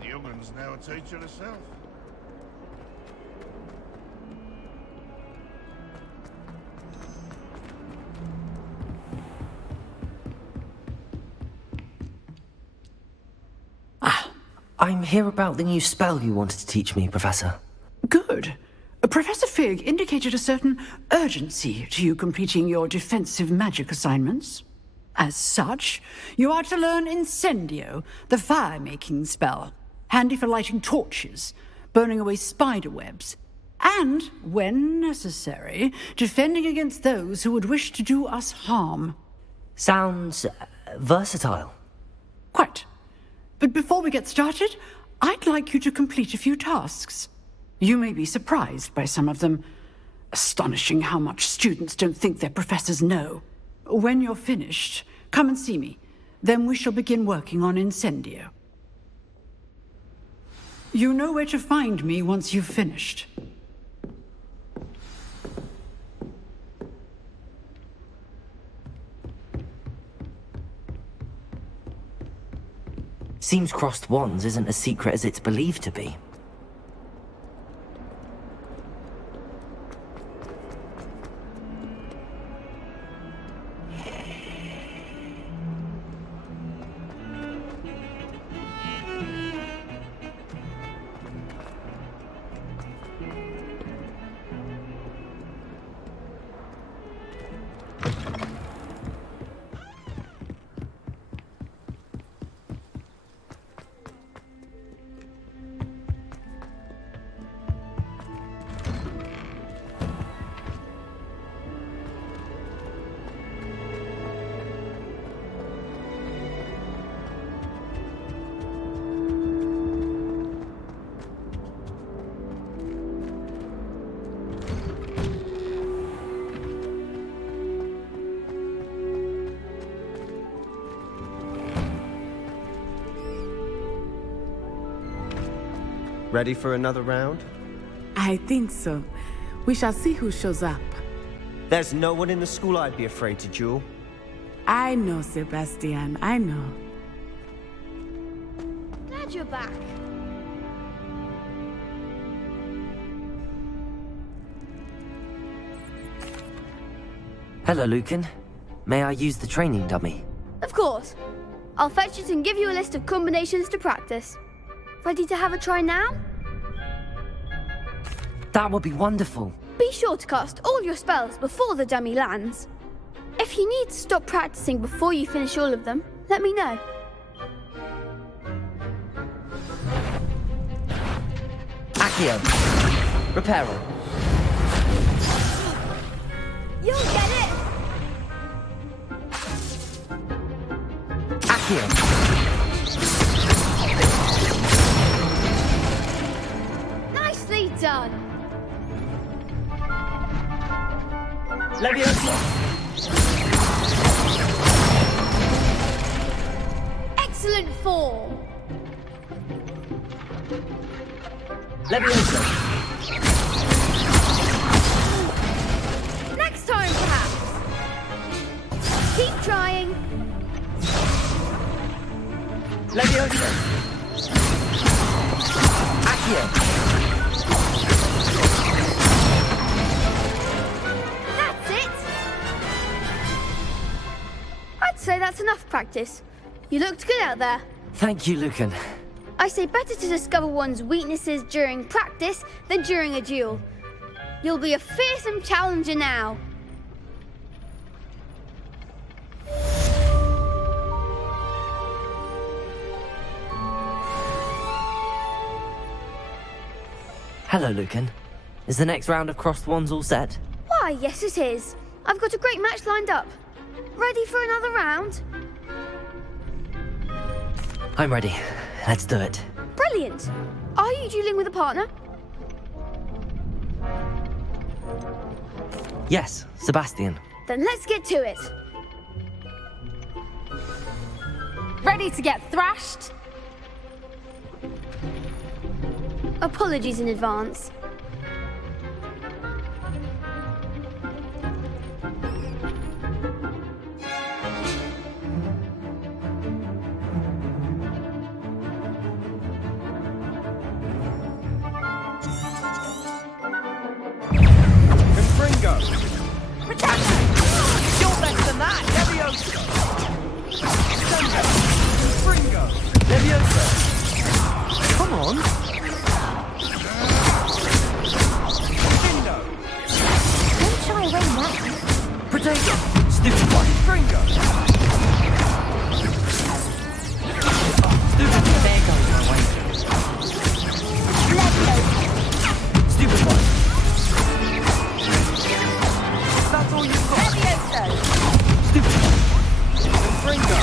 That youngun's now a teacher herself. I'm here about the new spell you wanted to teach me, Professor. Good. Professor Fig indicated a certain urgency to you completing your defensive magic assignments. As such, you are to learn Incendio, the fire-making spell, handy for lighting torches, burning away spider webs, and, when necessary, defending against those who would wish to do us harm. Sounds versatile. Quite. But before we get started, I'd like you to complete a few tasks. You may be surprised by some of them. Astonishing how much students don't think their professors know. When you're finished, come and see me. Then we shall begin working on Incendio. You know where to find me once you've finished. Seems crossed wands isn't as secret as it's believed to be. Ready for another round? I think so. We shall see who shows up. There's no one in the school I'd be afraid to duel. I know, Sebastian, I know. Glad you're back. Hello, Lucan. May I use the training dummy? Of course. I'll fetch it and give you a list of combinations to practice. Ready to have a try now? That would be wonderful. Be sure to cast all your spells before the dummy lands. If you need to stop practicing before you finish all of them, let me know. Accio. Reparo. You'll get it! Accio. Nicely done! Leviosa. Excellent form! Leviosa. Next time, perhaps! Keep trying! Leviosa. Accio. That's it! I'd say that's enough practice. You looked good out there. Thank you, Lucan. I say better to discover one's weaknesses during practice than during a duel. You'll be a fearsome challenger now. Hello, Lucan. Is the next round of crossed wands all set? Why, yes it is. I've got a great match lined up. Ready for another round? I'm ready. Let's do it. Brilliant. Are you dueling with a partner? Yes, Sebastian. Then let's get to it. Ready to get thrashed? Apologies in advance. Potato! Stupid one! Fringo! Stupid one! There goes my way. Stupid one! That's all you've got! Stupid one! Fringo!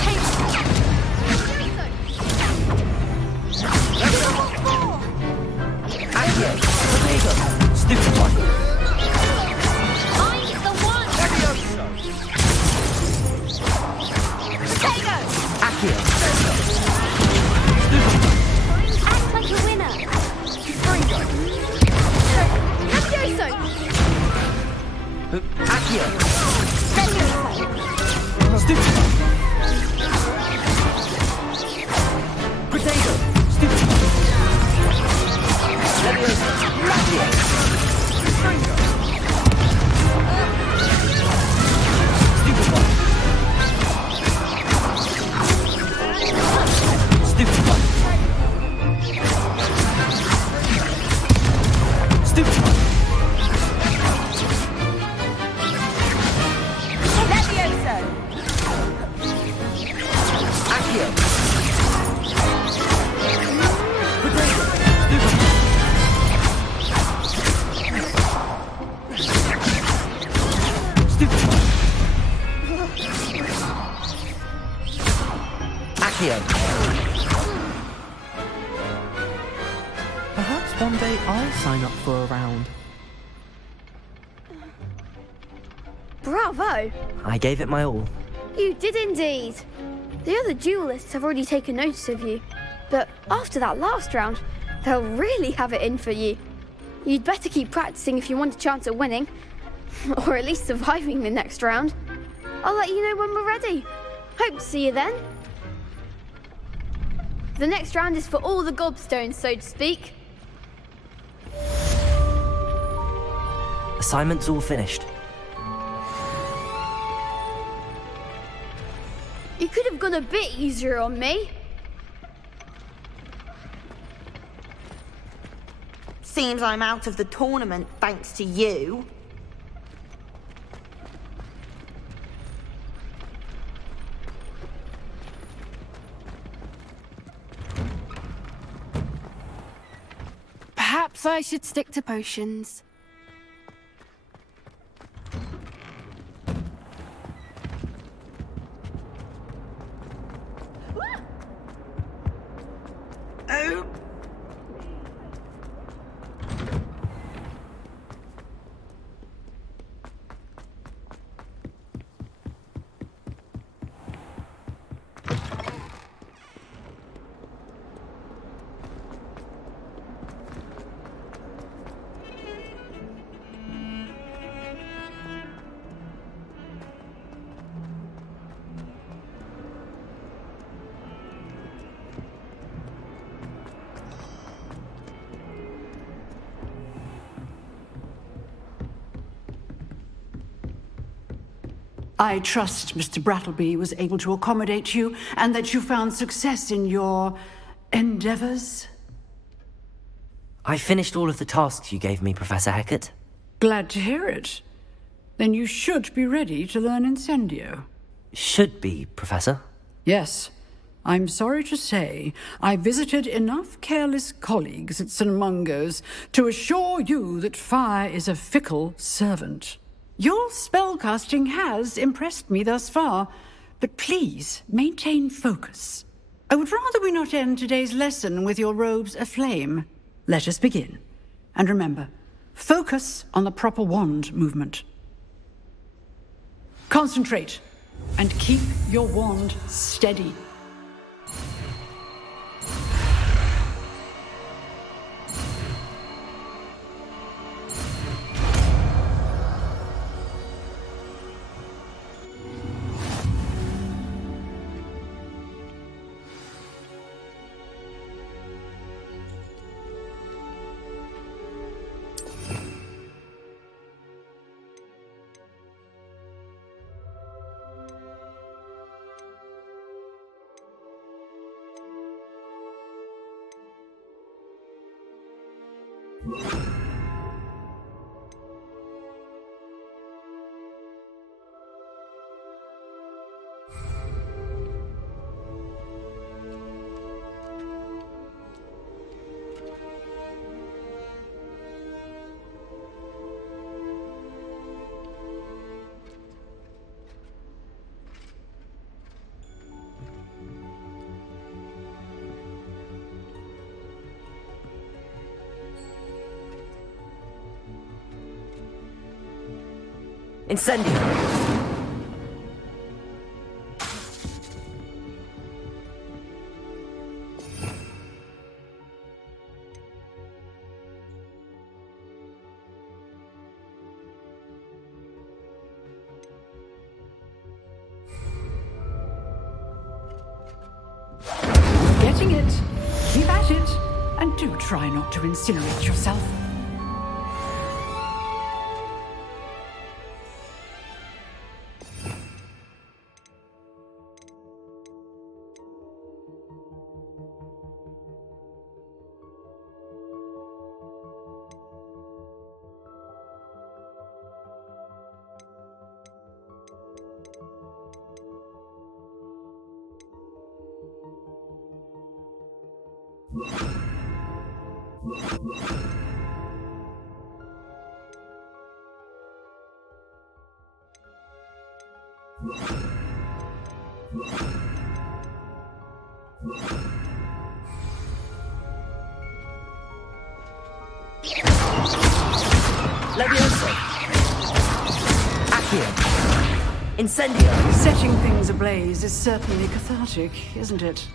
Accio! Potato! Stupid one! I'm the one! Potato! Accio! Act like a winner! Levioso! Accio! Levioso! Stupid one! Potato! Stupid one! Levioso! Accio! Fringo! Stupid one! Stupid one! Stupid one! Levioso! Accio! Potato! Stupid one! Stupid one! Accio! Perhaps one day I'll sign up for a round. Bravo! I gave it my all. You did indeed. The other duelists have already taken notice of you, but after that last round, they'll really have it in for you. You'd better keep practicing if you want a chance at winning, or at least surviving the next round. I'll let you know when we're ready. Hope to see you then. The next round is for all the gobstones, so to speak. Assignment's all finished. You could have gone a bit easier on me. Seems I'm out of the tournament thanks to you. Perhaps I should stick to potions. I trust Mr. Brattleby was able to accommodate you and that you found success in your endeavors. I finished all of the tasks you gave me, Professor Hecat. Glad to hear it. Then you should be ready to learn Incendio. Should be, Professor. Yes. I'm sorry to say, I visited enough careless colleagues at St. Mungo's to assure you that fire is a fickle servant. Your spellcasting has impressed me thus far, but please maintain focus. I would rather we not end today's lesson with your robes aflame. Let us begin. And remember, focus on the proper wand movement. Concentrate and keep your wand steady. Incendio! Getting it. Keep at it. And do try not to incinerate yourself. Levioso! Accio! Incendio! Setting things ablaze is certainly cathartic, isn't it?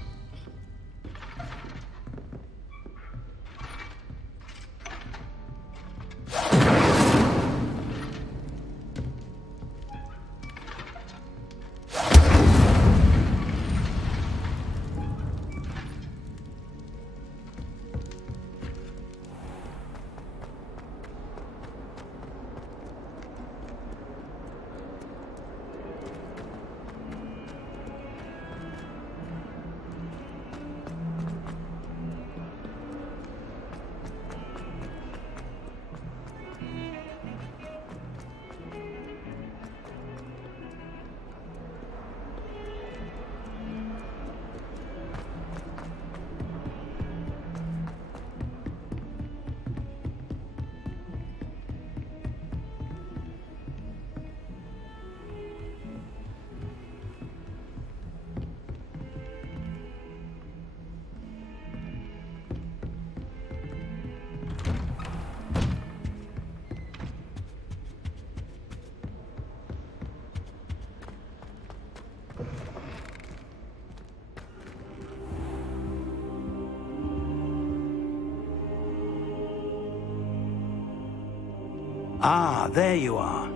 Ah, there you are.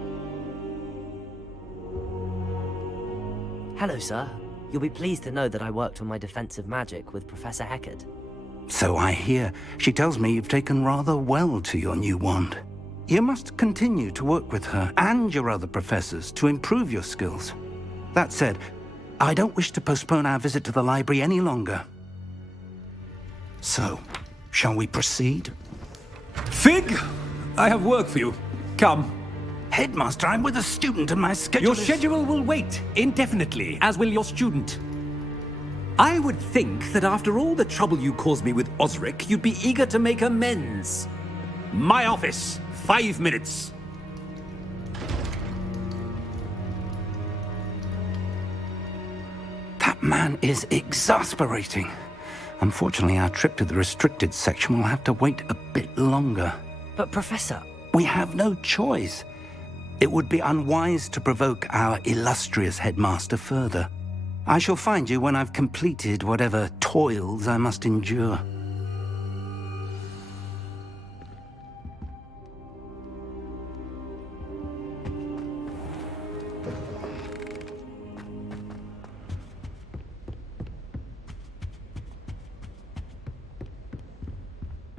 Hello, sir. You'll be pleased to know that I worked on my defensive magic with Professor Heckard. So I hear. She tells me you've taken rather well to your new wand. You must continue to work with her and your other professors to improve your skills. That said, I don't wish to postpone our visit to the library any longer. So, shall we proceed? Fig, I have work for you. Come. Headmaster, I'm with a student and my schedule Your schedule will wait indefinitely, as will your student. I would think that after all the trouble you caused me with Osric, you'd be eager to make amends. My office, 5 minutes. That man is exasperating. Unfortunately, our trip to the restricted section will have to wait a bit longer. But, Professor... We have no choice. It would be unwise to provoke our illustrious headmaster further. I shall find you when I've completed whatever toils I must endure.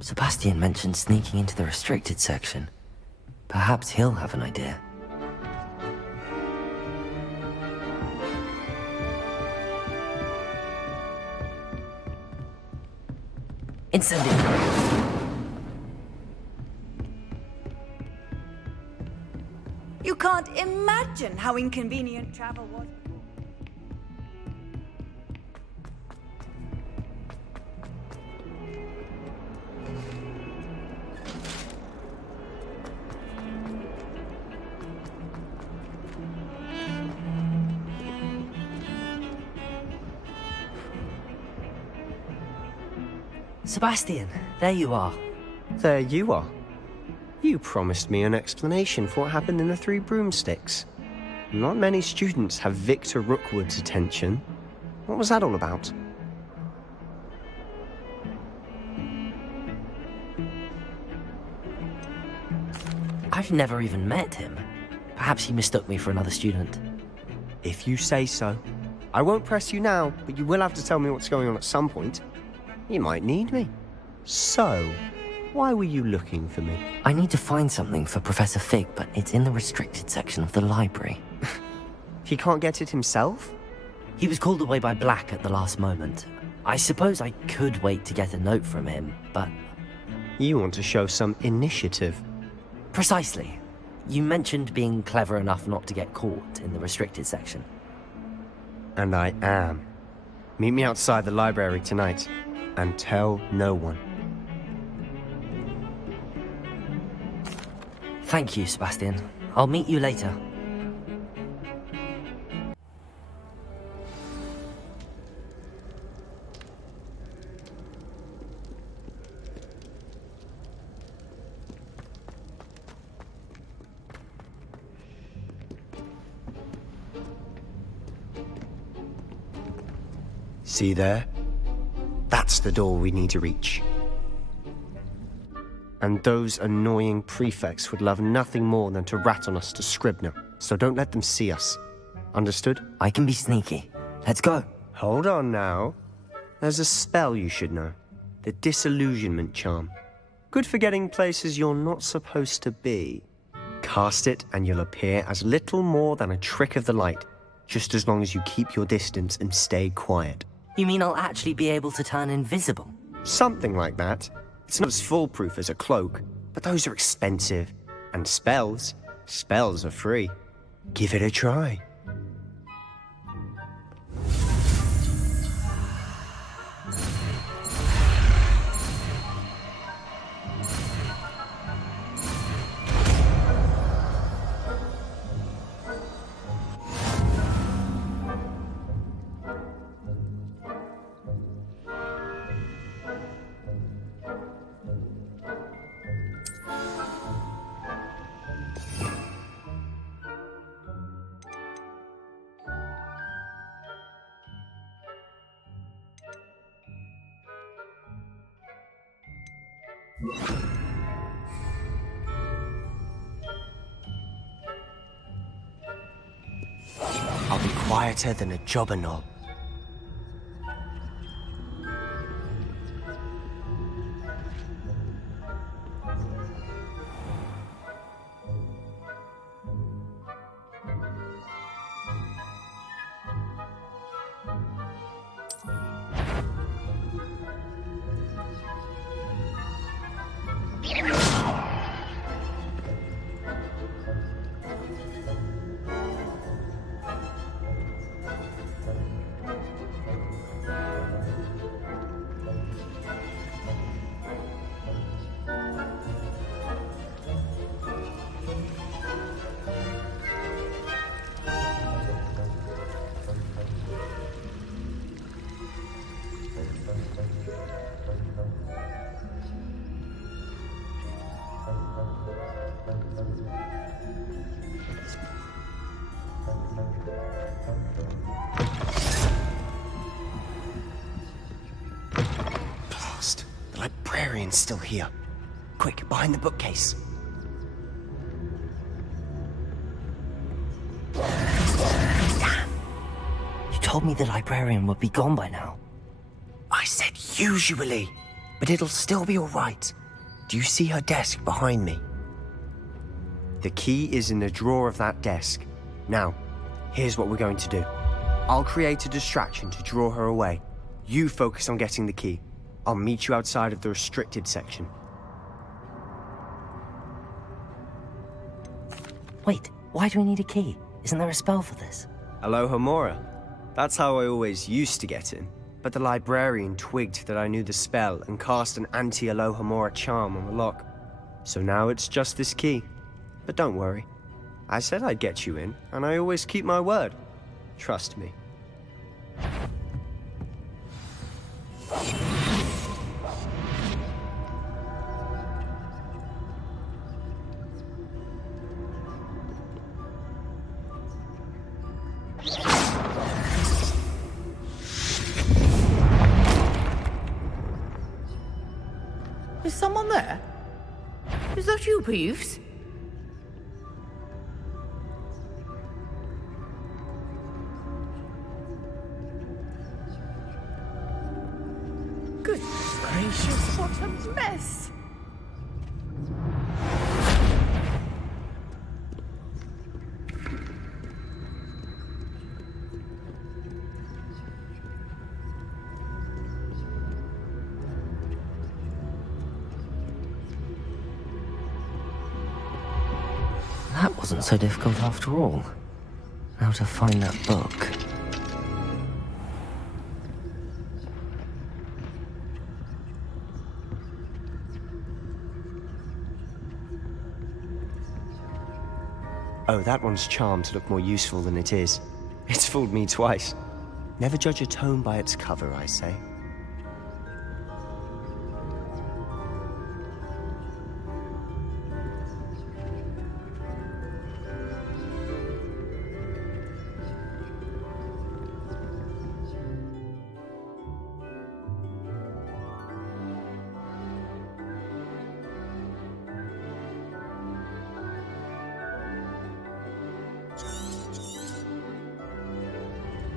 Sebastian mentioned sneaking into the restricted section. Perhaps he'll have an idea. Incendio! You can't imagine how inconvenient travel was. Sebastian, there you are. There you are. You promised me an explanation for what happened in the Three Broomsticks. Not many students have Victor Rookwood's attention. What was that all about? I've never even met him. Perhaps he mistook me for another student. If you say so. I won't press you now, but you will have to tell me what's going on at some point. You might need me. So, why were you looking for me? I need to find something for Professor Fig, but it's in the restricted section of the library. He can't get it himself? He was called away by Black at the last moment. I suppose I could wait to get a note from him, but... You want to show some initiative. Precisely. You mentioned being clever enough not to get caught in the restricted section. And I am. Meet me outside the library tonight, and tell no one. Thank you, Sebastian. I'll meet you later. See there? That's the door we need to reach. And those annoying prefects would love nothing more than to rat on us to Scribner, so don't let them see us. Understood? I can be sneaky. Let's go. Hold on now. There's a spell you should know. The Disillusionment Charm. Good for getting places you're not supposed to be. Cast it and you'll appear as little more than a trick of the light, just as long as you keep your distance and stay quiet. You mean I'll actually be able to turn invisible? Something like that. It's not as foolproof as a cloak, but those are expensive. And spells are free. Give it a try. I'll be quieter than a jobber knob. Blast! The librarian's still here. Quick, behind the bookcase. Damn! You told me the librarian would be gone by now. I said usually, but it'll still be all right. Do you see her desk behind me? The key is in the drawer of that desk. Now, here's what we're going to do. I'll create a distraction to draw her away. You focus on getting the key. I'll meet you outside of the restricted section. Wait, why do we need a key? Isn't there a spell for this? Alohomora. That's how I always used to get in. But the librarian twigged that I knew the spell and cast an anti-Alohomora charm on the lock. So now it's just this key. But don't worry. I said I'd get you in, and I always keep my word. Trust me. someone there? Is that you, Peeves? Goodness gracious, what a mess! That wasn't so difficult after all. How to find that book. Oh, that one's charmed to look more useful than it is. It's fooled me twice. Never judge a tome by its cover, I say.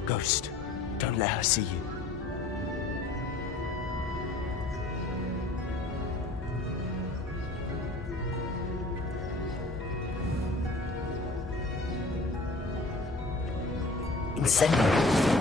Ghost, don't let her see you. Incendio.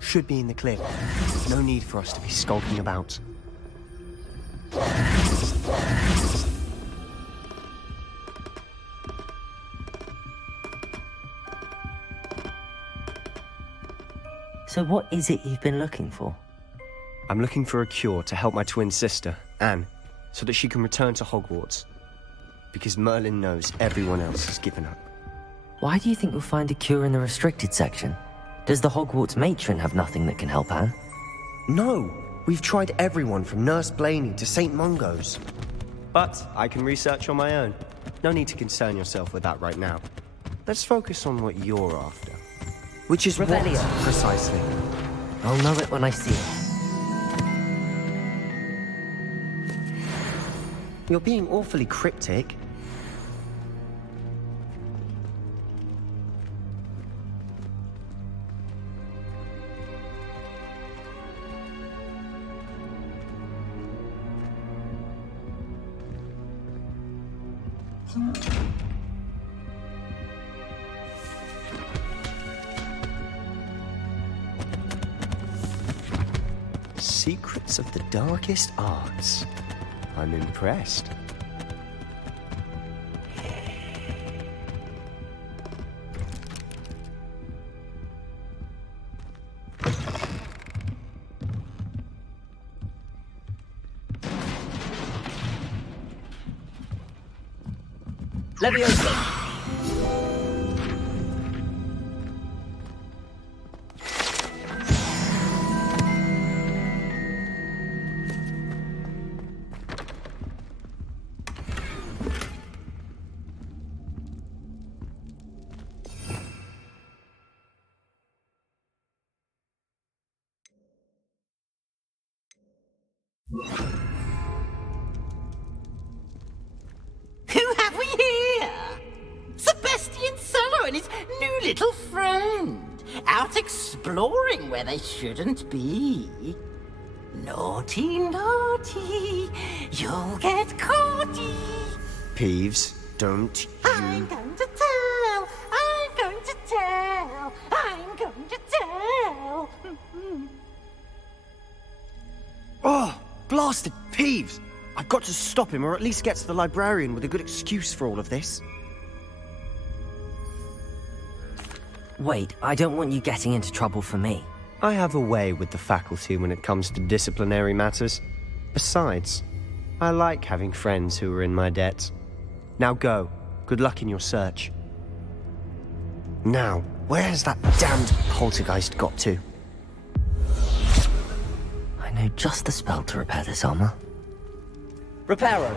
Should be in the clear. No need for us to be skulking about. So what is it you've been looking for? I'm looking for a cure to help my twin sister, Anne, so that she can return to Hogwarts. Because Merlin knows everyone else has given up. Why do you think you'll find a cure in the restricted section? Does the Hogwarts matron have nothing that can help Anne? No! We've tried everyone from Nurse Blaney to St. Mungo's. But I can research on my own. No need to concern yourself with that right now. Let's focus on what you're after. Which is Revelio. what, precisely? I'll know it when I see it. You're being awfully cryptic. Secrets of the darkest arts. I'm impressed. Leviosa! Who have we here? Sebastian Solo and his new little friend, out exploring where they shouldn't be. Naughty, naughty, you'll get caughty. Peeves, don't you... I'm going to tell, I'm going to tell, I'm going to tell. Oh, blasted Peeves! I've got to stop him, or at least get to the librarian with a good excuse for all of this. Wait, I don't want you getting into trouble for me. I have a way with the faculty when it comes to disciplinary matters. Besides, I like having friends who are in my debt. Now go. Good luck in your search. Now, where has that damned poltergeist got to? I know just the spell to repair this armor. Reparo!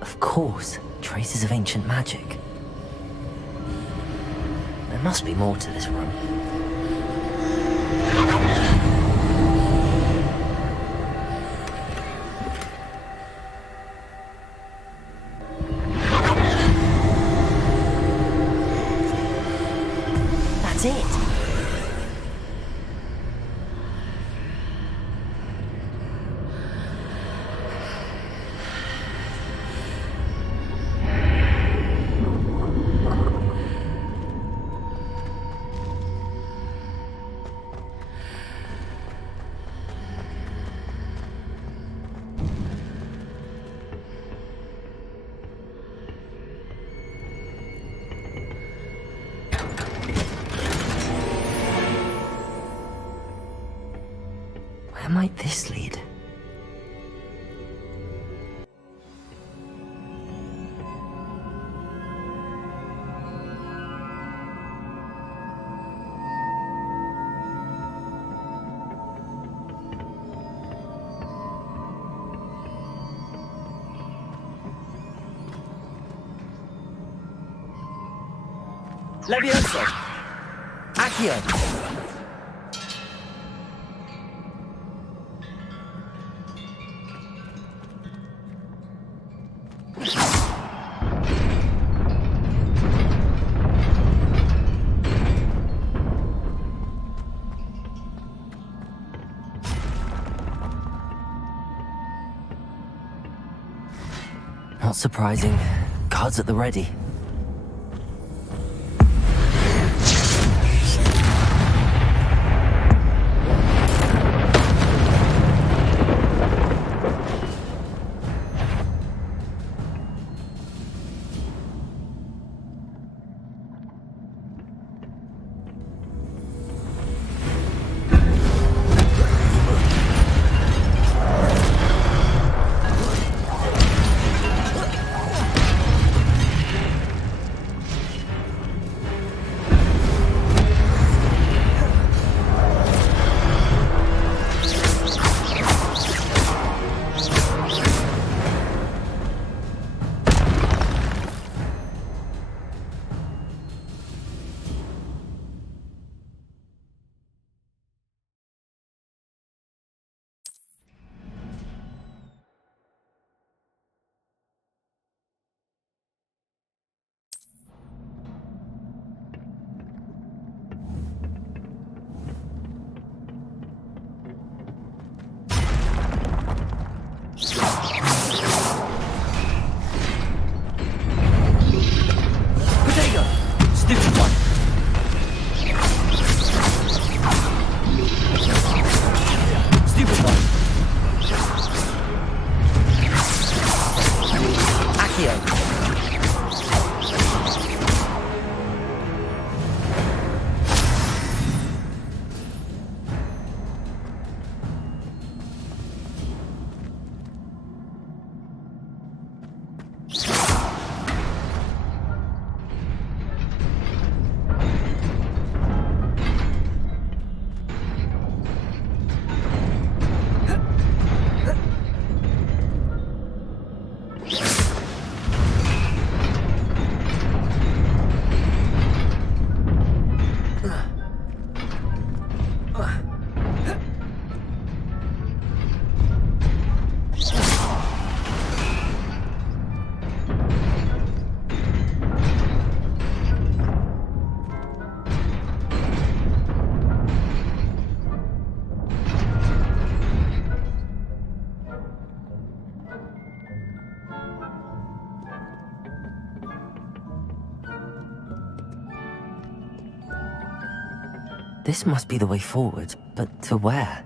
Of course, traces of ancient magic. There must be more to this room. That's it! Where might this lead? Levioso! Accio! Not surprising. Guards at the ready. This must be the way forward, but to where?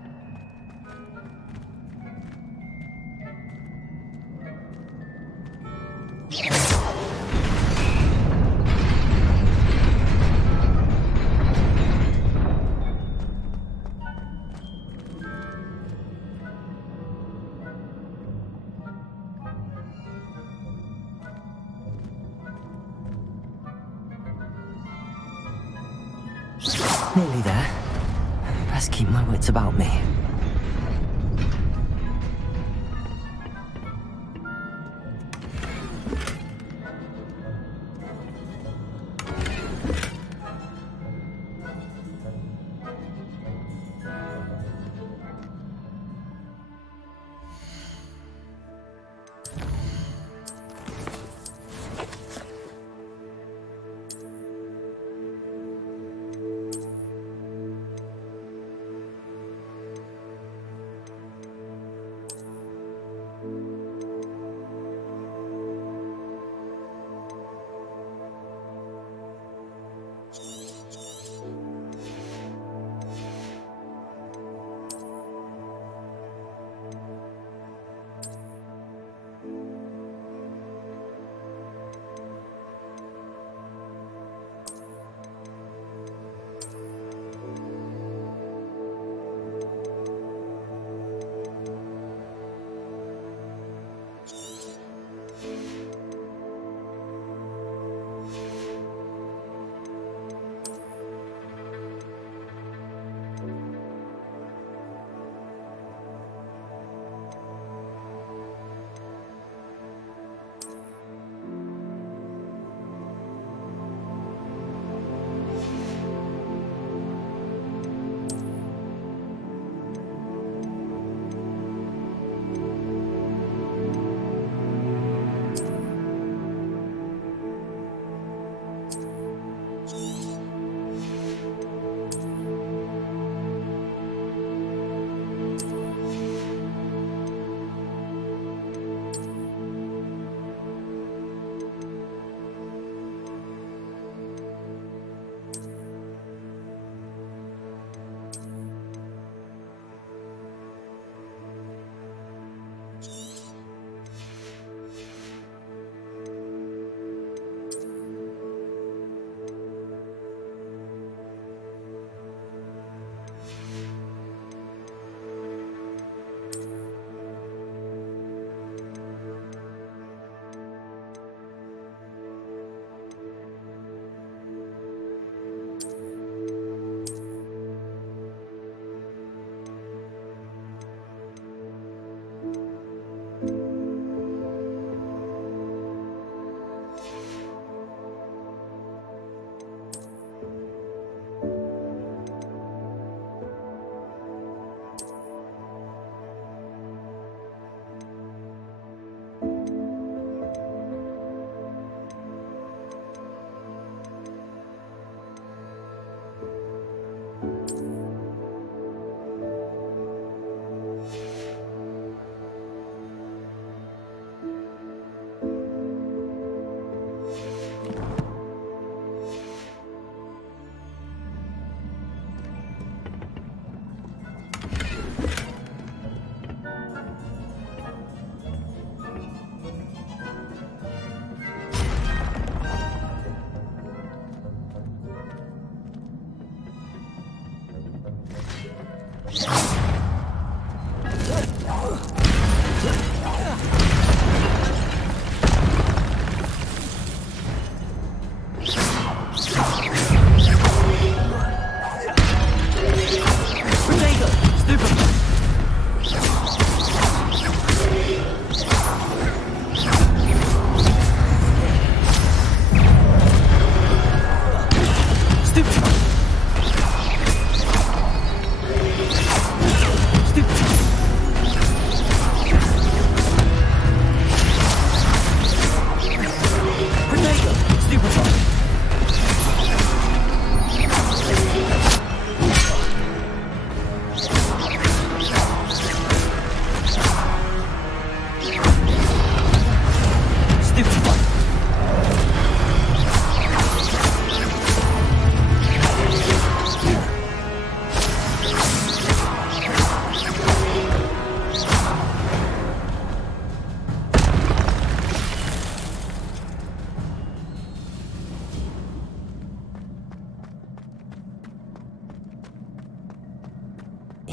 Nearly there. Best keep my wits about me.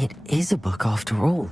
It is a book after all.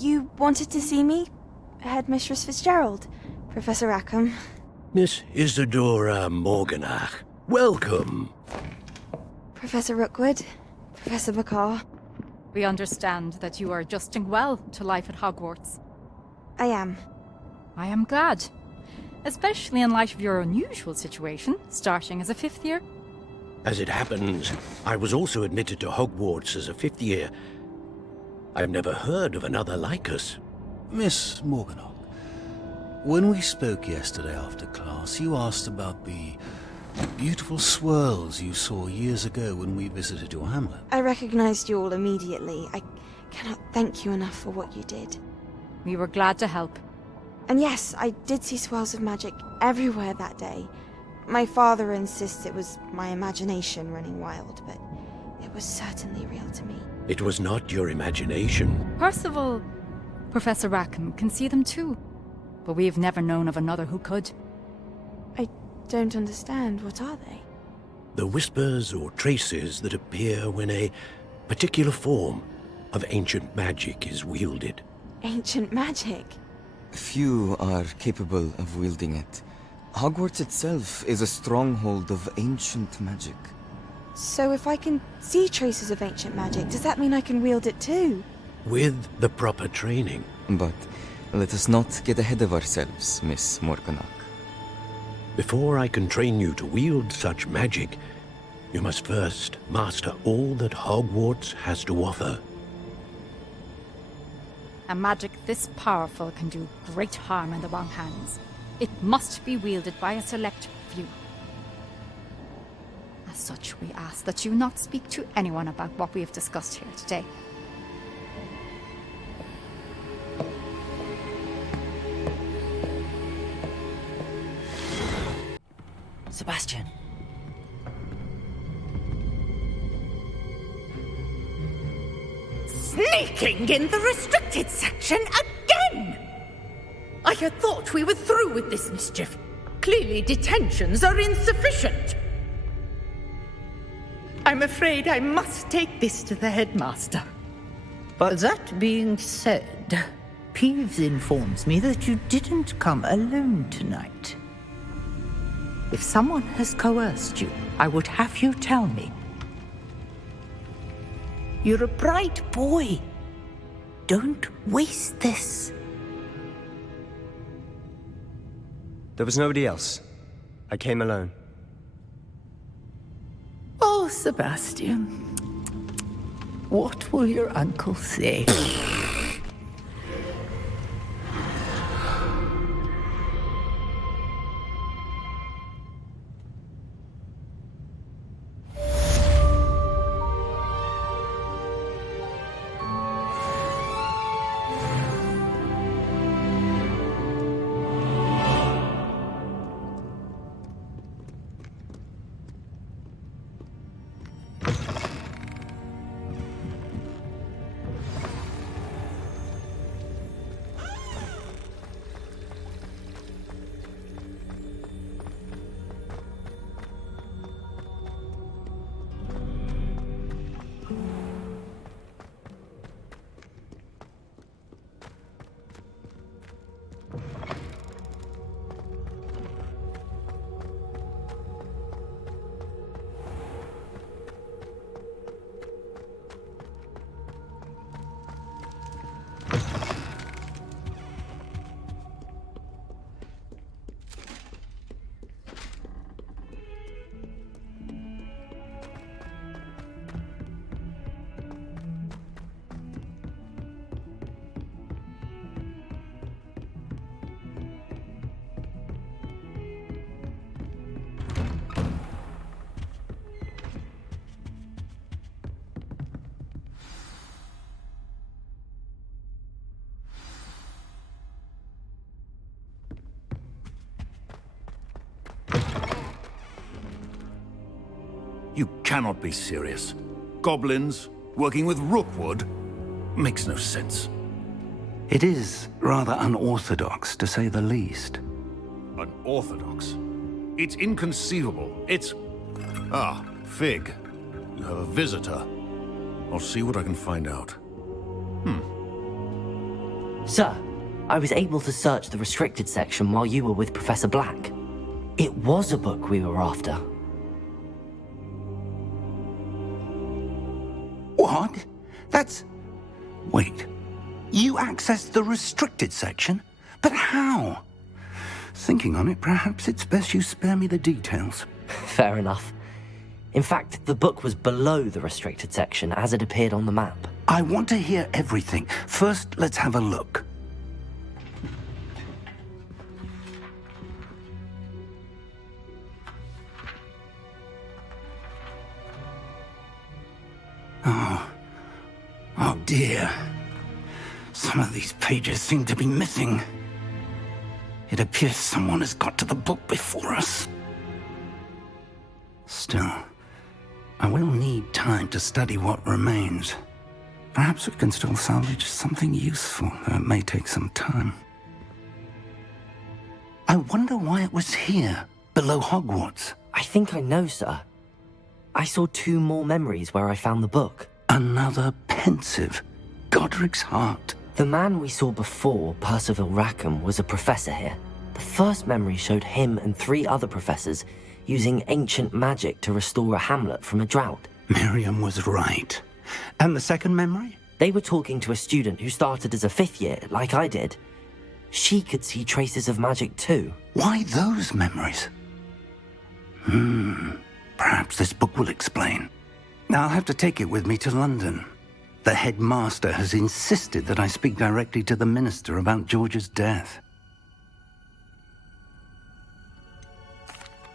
You wanted to see me? Headmistress Fitzgerald, Professor Rackham. Miss Isadora Morganach, welcome. Professor Rookwood, Professor Bakar. We understand that you are adjusting well to life at Hogwarts. I am. I am glad. Especially in light of your unusual situation, starting as a 5th year. As it happens, I was also admitted to Hogwarts as a 5th year. I've never heard of another like us. Miss Morganach, when we spoke yesterday after class, you asked about the beautiful swirls you saw years ago when we visited your hamlet. I recognized you all immediately. I cannot thank you enough for what you did. We were glad to help. And yes, I did see swirls of magic everywhere that day. My father insists it was my imagination running wild, but it was certainly real to me. It was not your imagination. Percival, Professor Rackham can see them too. But we've never known of another who could. I don't understand. What are they? The whispers or traces that appear when a particular form of ancient magic is wielded. Ancient magic? Few are capable of wielding it. Hogwarts itself is a stronghold of ancient magic. So if I can see traces of ancient magic, does that mean I can wield it too? With the proper training. But let us not get ahead of ourselves, Miss Morganach. Before I can train you to wield such magic, you must first master all that Hogwarts has to offer. A magic this powerful can do great harm in the wrong hands. It must be wielded by a select few. As such, we ask that you not speak to anyone about what we have discussed here today. Sebastian. Sneaking in the restricted section again! I had thought we were through with this mischief. Clearly detentions are insufficient. I'm afraid I must take this to the headmaster. But that being said, Peeves informs me that you didn't come alone tonight. If someone has coerced you, I would have you tell me. You're a bright boy. Don't waste this. There was nobody else. I came alone. Oh, Sebastian. What will your uncle say? You cannot be serious. Goblins working with Rookwood? Makes no sense. It is rather unorthodox, to say the least. Unorthodox? It's inconceivable. It's... Ah, Fig. You have a visitor. I'll see what I can find out. Sir, I was able to search the restricted section while you were with Professor Black. It was a book we were after. What? That's... Wait. You accessed the restricted section? But how? Thinking on it, perhaps it's best you spare me the details. Fair enough. In fact, the book was below the restricted section as it appeared on the map. I want to hear everything. First, let's have a look. Oh dear. Some of these pages seem to be missing. It appears someone has got to the book before us. Still, I will need time to study what remains. Perhaps we can still salvage something useful, though it may take some time. I wonder why it was here, below Hogwarts. I think I know, sir. I saw 2 more memories where I found the book. Another pensive. Godric's heart. The man we saw before, Percival Rackham, was a professor here. The first memory showed him and 3 other professors using ancient magic to restore a hamlet from a drought. Miriam was right. And the second memory? They were talking to a student who started as a 5th year, like I did. She could see traces of magic too. Why those memories? Perhaps this book will explain. I'll have to take it with me to London. The headmaster has insisted that I speak directly to the minister about George's death.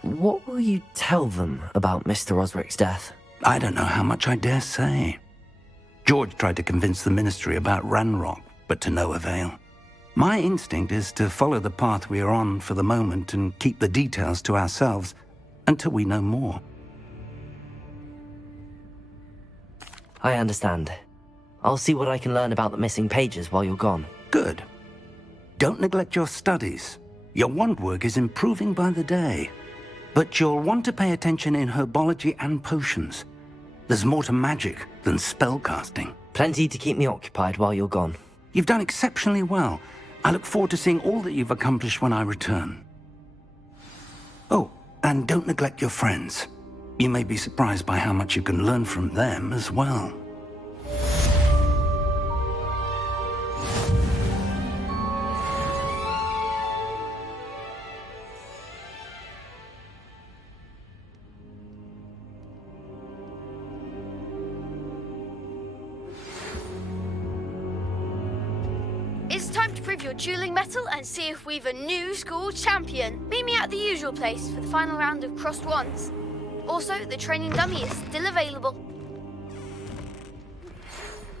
What will you tell them about Mr. Osric's death? I don't know how much I dare say. George tried to convince the ministry about Ranrock, but to no avail. My instinct is to follow the path we are on for the moment and keep the details to ourselves until we know more. I understand. I'll see what I can learn about the missing pages while you're gone. Good. Don't neglect your studies. Your wand work is improving by the day. But you'll want to pay attention in herbology and potions. There's more to magic than spellcasting. Plenty to keep me occupied while you're gone. You've done exceptionally well. I look forward to seeing all that you've accomplished when I return. Oh, And don't neglect your friends. You may be surprised by how much you can learn from them as well. It's time to prove your dueling mettle and see if we've a new school champion. Meet me at the usual place for the final round of crossed wands. Also, the training dummy is still available.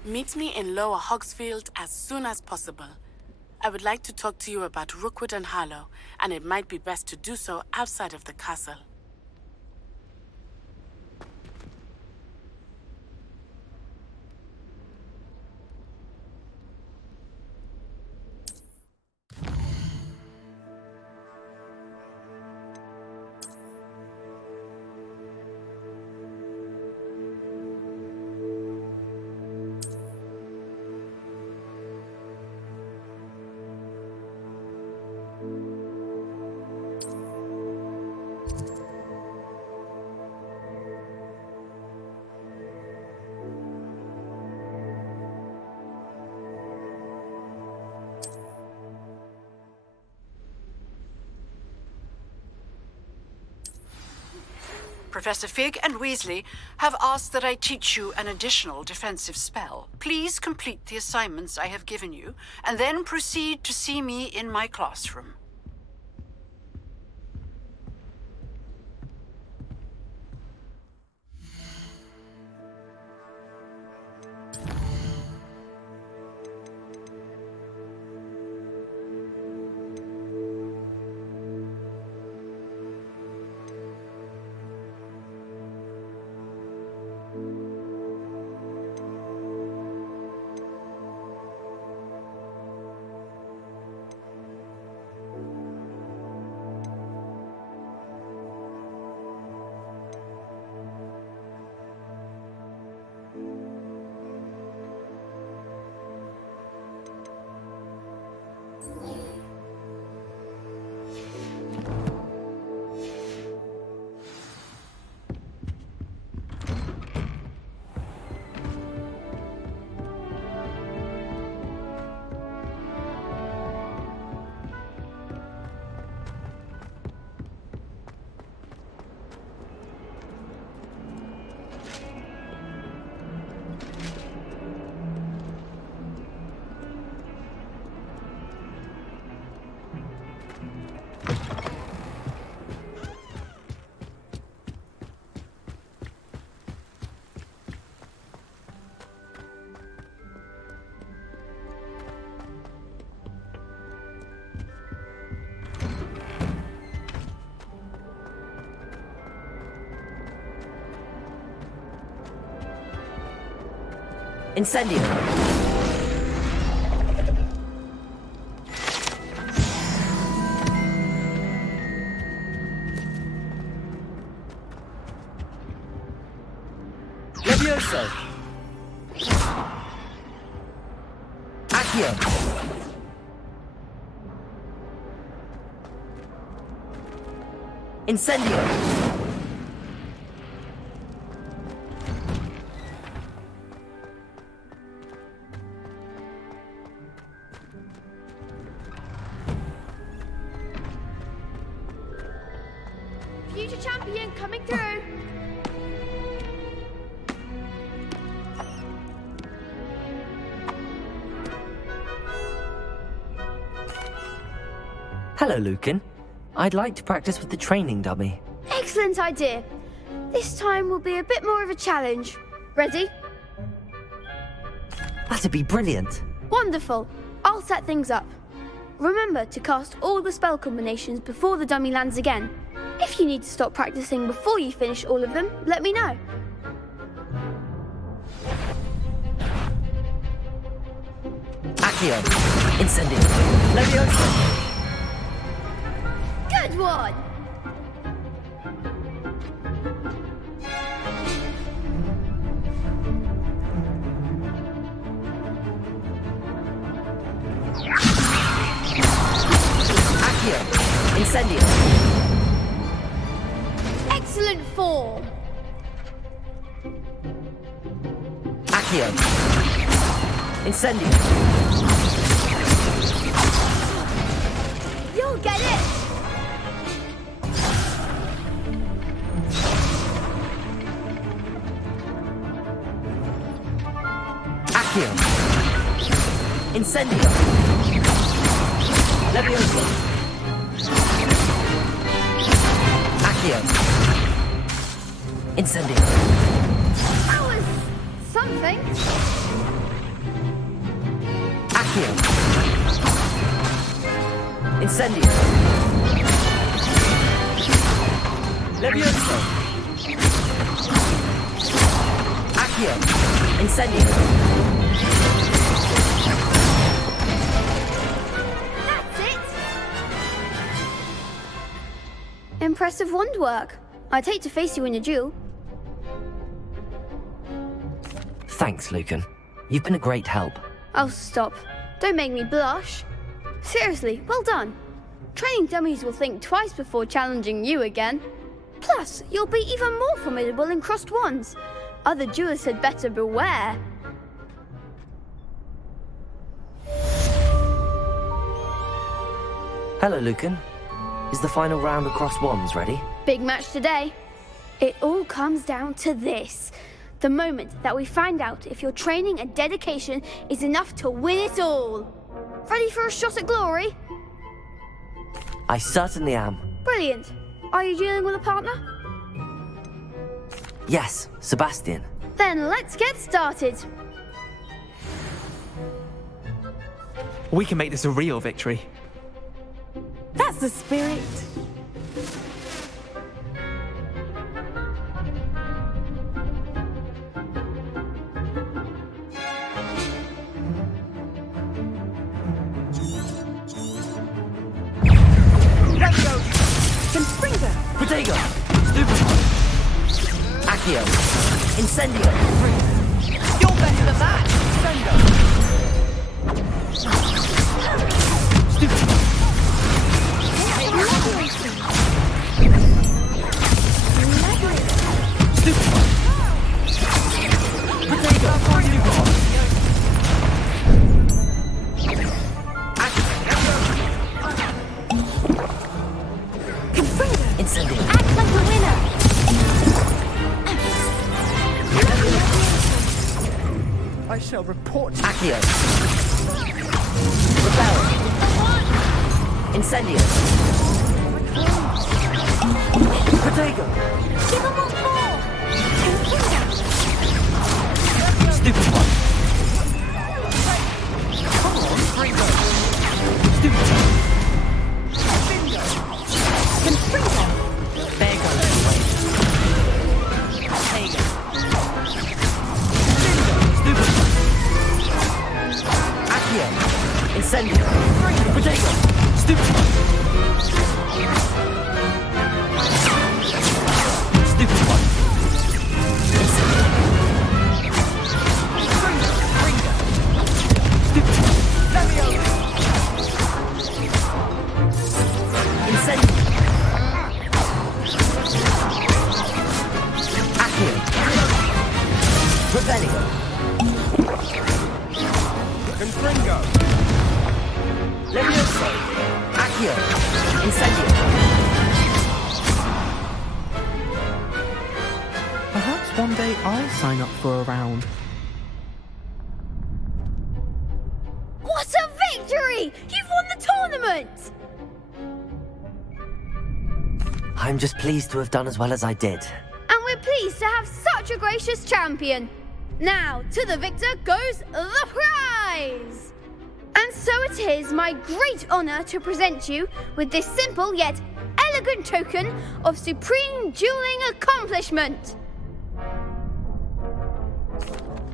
Meet me in Lower Hogsfield as soon as possible. I would like to talk to you about Rookwood and Harlow, and it might be best to do so outside of the castle. Professor Fig and Weasley have asked that I teach you an additional defensive spell. Please complete the assignments I have given you, and then proceed to see me in my classroom. Incendio! Levioso! Accio! Incendio! Future champion coming through. Hello, Lucan. I'd like to practice with the training dummy. Excellent idea. This time will be a bit more of a challenge. Ready? That'd be brilliant. Wonderful. I'll set things up. Remember to cast all the spell combinations before the dummy lands again. If you need to stop practicing before you finish all of them, let me know. Accio! Incendio! Levioso! Good one! Accio! Incendio! excellent form. Accio. Incendio. You'll get it. Accio. Incendio. Levioso. Accio. Incendio. That was something. Accio. Incendio. Levioso. Accio. Incendio. That's it. Impressive wand work. I'd hate to face you in a duel. Thanks, Lucan. You've been a great help. Oh, stop. Don't make me blush. Seriously, well done. Training dummies will think twice before challenging you again. Plus, you'll be even more formidable in crossed wands. Other duelists had better beware. Hello, Lucan. Is the final round across wands ready? Big match today. It all comes down to this. The moment that we find out if your training and dedication is enough to win it all. Ready for a shot at glory? I certainly am. Brilliant. Are you dealing with a partner? Yes, Sebastian. Then let's get started. We can make this a real victory. That's the spirit. Confringo. Protego. Stupefy. Accio. Incendio. You're better than that. Stupefy. Stupefy. Protego. Incendio. Act like a winner. I shall report. Accio. Repel. Incendio. Protego. Give them what for. Stupid one. Come on, Fringo. Stupid one. Confringo. There goes the way. Protego. Stupid one. Accio. Incendio. Protego. Stupid one. Stupid one. Incendio. Stupid one. Incendio. Accio. Rebellion. Confringo. Levioso. Accio. Incendio. Perhaps one day I'll sign up for a round. What a victory! You've won the tournament! I'm just pleased to have done as well as I did. And we're pleased to have such a gracious champion. Now, to the victor goes the prize! And so it is my great honor to present you with this simple yet elegant token of supreme dueling accomplishment.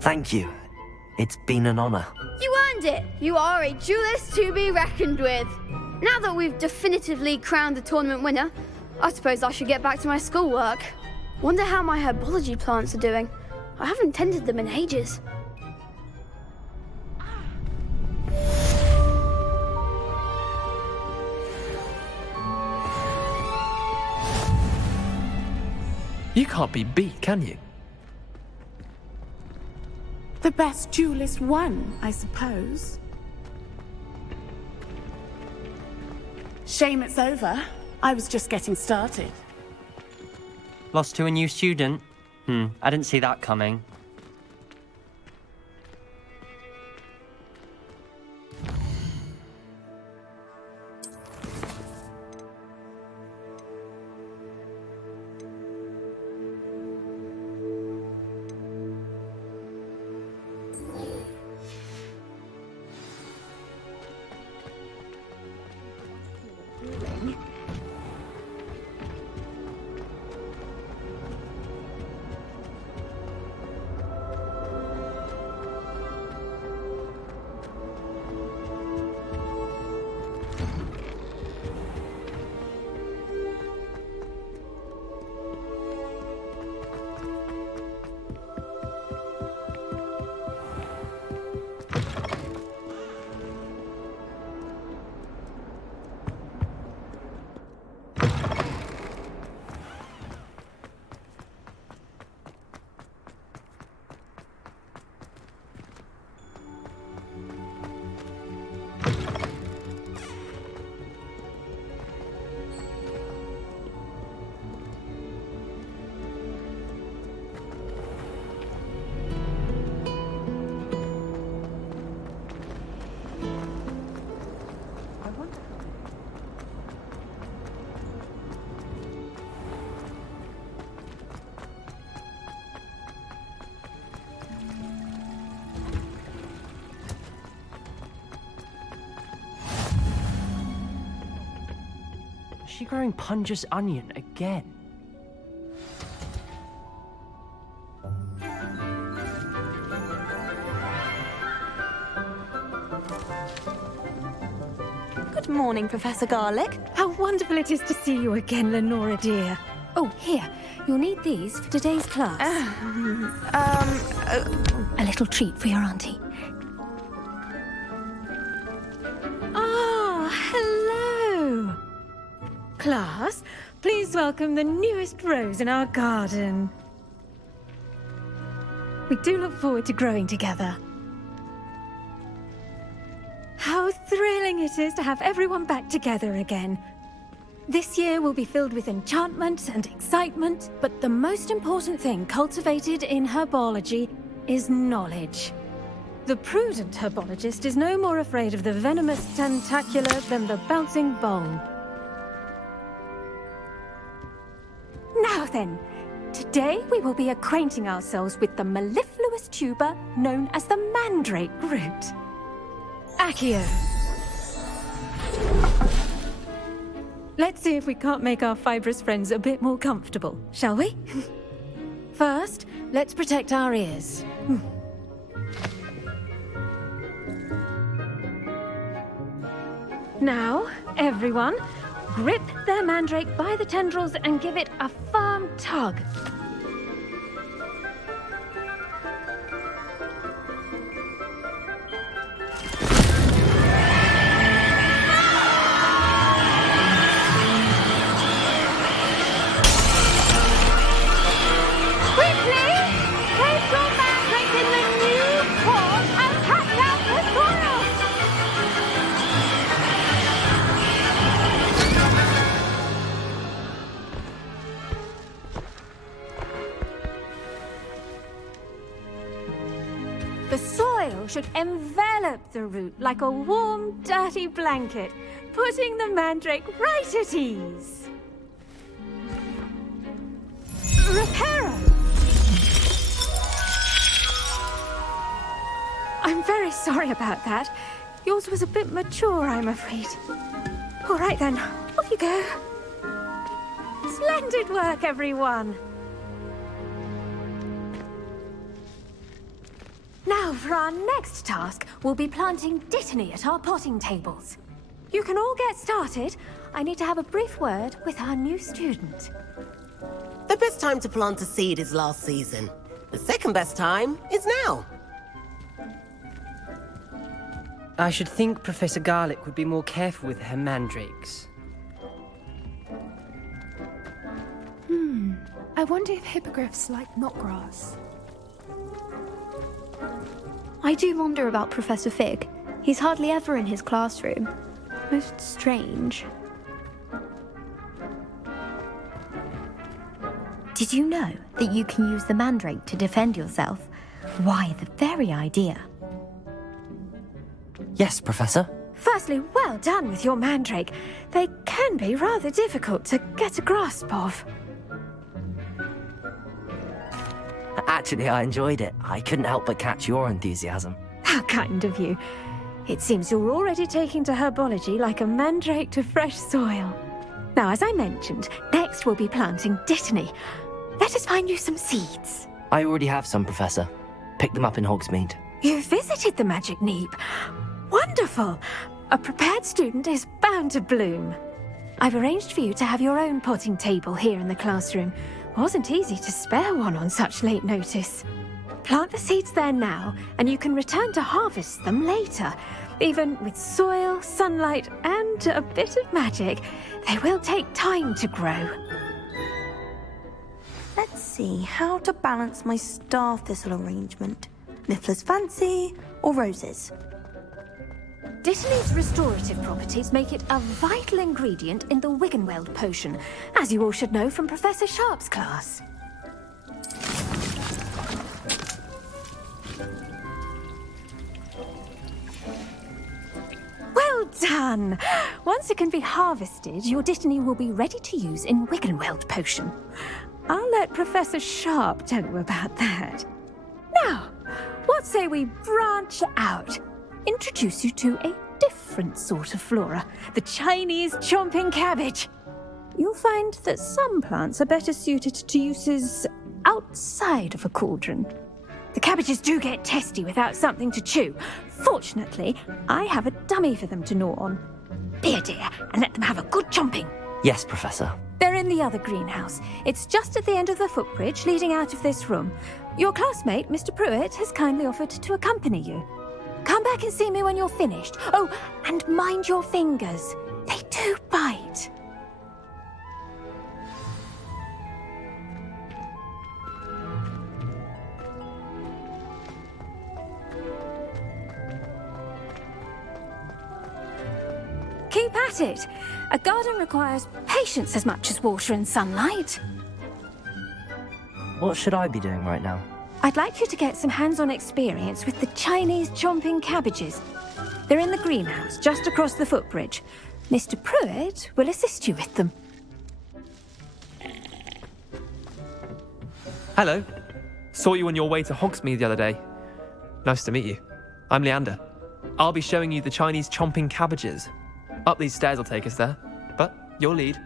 Thank you. It's been an honor. You earned it. You are a duelist to be reckoned with. Now that we've definitively crowned the tournament winner, I suppose I should get back to my schoolwork. Wonder how my herbology plants are doing. I haven't tended them in ages. You can't be beat, can you? The best duelist won, I suppose. Shame it's over. I was just getting started. Lost to a new student? I didn't see that coming. Is she growing Punja's onion again? Good morning, Professor Garlick. How wonderful it is to see you again, Lenora dear. Oh, here. You'll need these for today's class. A little treat for your auntie. Ah, hello. Class, please welcome the newest rose in our garden. We do look forward to growing together. How thrilling it is to have everyone back together again. This year will be filled with enchantment and excitement, but the most important thing cultivated in herbology is knowledge. The prudent herbologist is no more afraid of the venomous tentacula than the bouncing bulb. Now then, today we will be acquainting ourselves with the mellifluous tuber known as the mandrake root. Accio. Let's see if we can't make our fibrous friends a bit more comfortable, shall we? First, let's protect our ears. Now, everyone, grip their mandrake by the tendrils and give it a firm tug. The soil should envelop the root like a warm, dirty blanket, putting the mandrake right at ease. Reparo! I'm very sorry about that. Yours was a bit mature, I'm afraid. All right then, off you go. Splendid work, everyone. Now, for our next task, we'll be planting dittany at our potting tables. You can all get started. I need to have a brief word with our new student. The best time to plant a seed is last season. The second best time is now. I should think Professor Garlick would be more careful with her mandrakes. I wonder if hippogriffs like knotgrass. I do wonder about Professor Fig. He's hardly ever in his classroom. Most strange. Did you know that you can use the mandrake to defend yourself? Why, the very idea. Yes, Professor. Firstly, well done with your mandrake. They can be rather difficult to get a grasp of. Actually, I enjoyed it. I couldn't help but catch your enthusiasm. How kind of you. It seems you're already taking to herbology like a mandrake to fresh soil. Now, as I mentioned, next we'll be planting dittany. Let us find you some seeds. I already have some, Professor. Picked them up in Hogsmeade. You visited the Magic Neep. Wonderful! A prepared student is bound to bloom. I've arranged for you to have your own potting table here in the classroom. Wasn't easy to spare one on such late notice. Plant the seeds there now, and you can return to harvest them later. Even with soil, sunlight, and a bit of magic, they will take time to grow. Let's see how to balance my star thistle arrangement. Niffler's fancy or roses? Dittany's restorative properties make it a vital ingredient in the Wiggenweld potion, as you all should know from Professor Sharp's class. Well done! Once it can be harvested, your Dittany will be ready to use in Wiggenweld potion. I'll let Professor Sharp tell you about that. Now, what say we branch out? Introduce you to a different sort of flora, the Chinese chomping cabbage. You'll find that some plants are better suited to uses outside of a cauldron. The cabbages do get testy without something to chew. Fortunately, I have a dummy for them to gnaw on. Be a dear and let them have a good chomping. Yes, Professor. They're in the other greenhouse. It's just at the end of the footbridge leading out of this room. Your classmate, Mr. Pruitt, has kindly offered to accompany you. Come back and see me when you're finished. Oh, and mind your fingers. They do bite. Keep at it. A garden requires patience as much as water and sunlight. What should I be doing right now? I'd like you to get some hands-on experience with the Chinese chomping cabbages. They're in the greenhouse, just across the footbridge. Mr. Pruitt will assist you with them. Hello. Saw you on your way to Hogsmeade the other day. Nice to meet you. I'm Leander. I'll be showing you the Chinese chomping cabbages. Up these stairs will take us there, but your lead.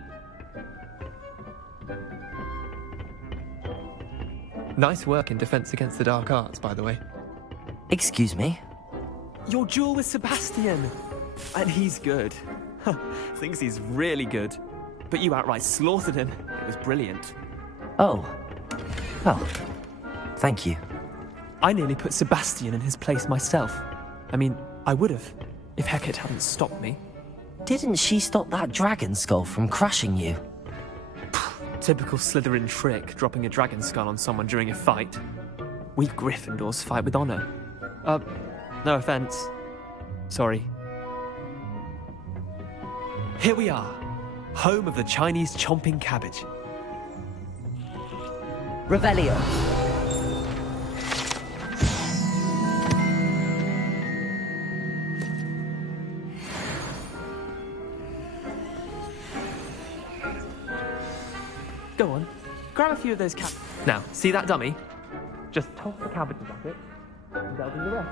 Nice work in Defense Against the Dark Arts, by the way. Excuse me? Your duel with Sebastian! And he's good. Thinks he's really good. But you outright slaughtered him. It was brilliant. Oh. Well, thank you. I nearly put Sebastian in his place myself. I mean, I would have, if Hecate hadn't stopped me. Didn't she stop that dragon skull from crushing you? Typical Slytherin trick, dropping a dragon skull on someone during a fight. We Gryffindors fight with honor. No offense. Sorry. Here we are, home of the Chinese chomping cabbage. Revelio. Go on, grab a few of those cabbages. Now, see that dummy? Just toss the cabbages at it, and they'll do the rest.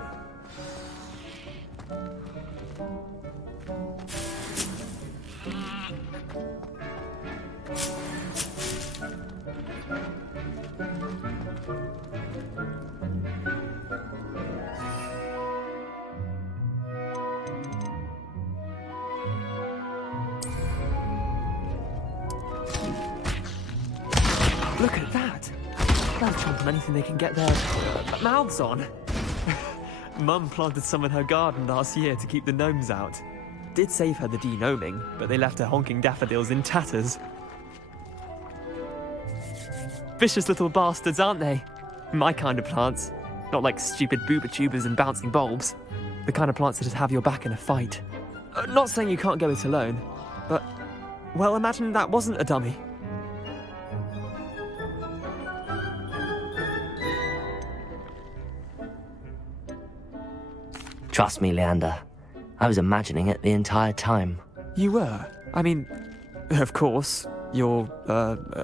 Look at that! They'll chomp on anything they can get their mouths on. Mum planted some in her garden last year to keep the gnomes out. Did save her the de-gnoming, but they left her honking daffodils in tatters. Vicious little bastards, aren't they? My kind of plants. Not like stupid booba tubers and bouncing bulbs. The kind of plants that just have your back in a fight. Not saying you can't go it alone, but, well, imagine that wasn't a dummy. Trust me, Leander. I was imagining it the entire time. You were? I mean, of course, you're,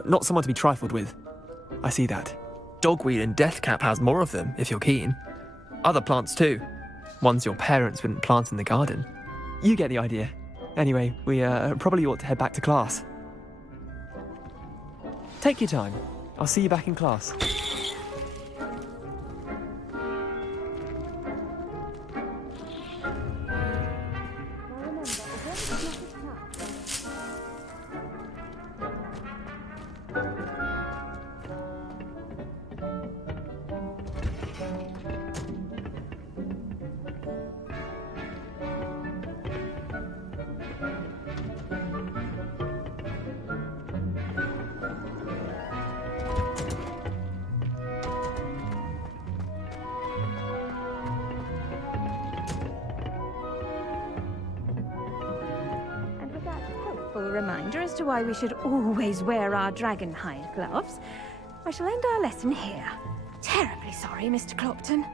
not someone to be trifled with. I see that. Dogweed and deathcap has more of them, if you're keen. Other plants too. Ones your parents wouldn't plant in the garden. You get the idea. Anyway, we probably ought to head back to class. Take your time. I'll see you back in class. Reminder as to why we should always wear our dragon hide gloves. I shall end our lesson here. Terribly sorry, Mr. Clopton.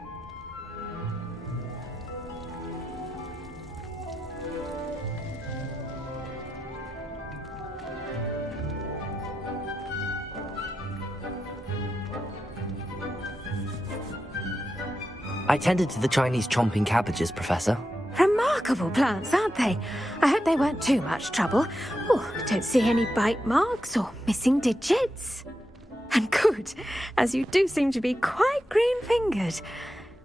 I tended to the Chinese chomping cabbages, Professor. Remarkable plants, aren't they? I hope they weren't too much trouble. Oh, don't see any bite marks or missing digits. And good, as you do seem to be quite green-fingered.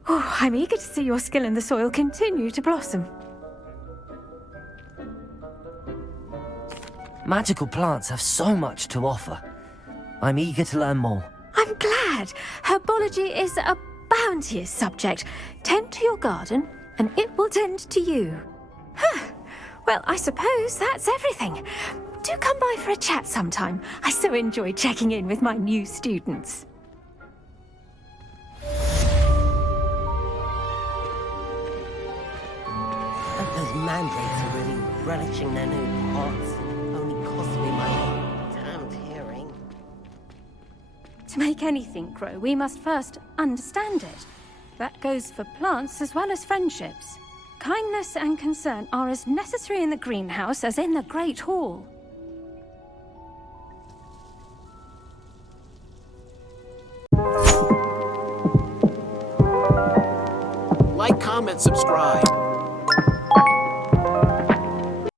Oh, I'm eager to see your skill in the soil continue to blossom. Magical plants have so much to offer. I'm eager to learn more. I'm glad. Herbology is a bounteous subject. Tend to your garden, and it will tend to you. Huh. Well, I suppose that's everything. Do come by for a chat sometime. I so enjoy checking in with my new students. Those mandrakes are really relishing their new pots. Only cost me my damned hearing. To make anything grow, we must first understand it. That goes for plants as well as friendships. Kindness and concern are as necessary in the greenhouse as in the Great Hall. Like, comment, subscribe.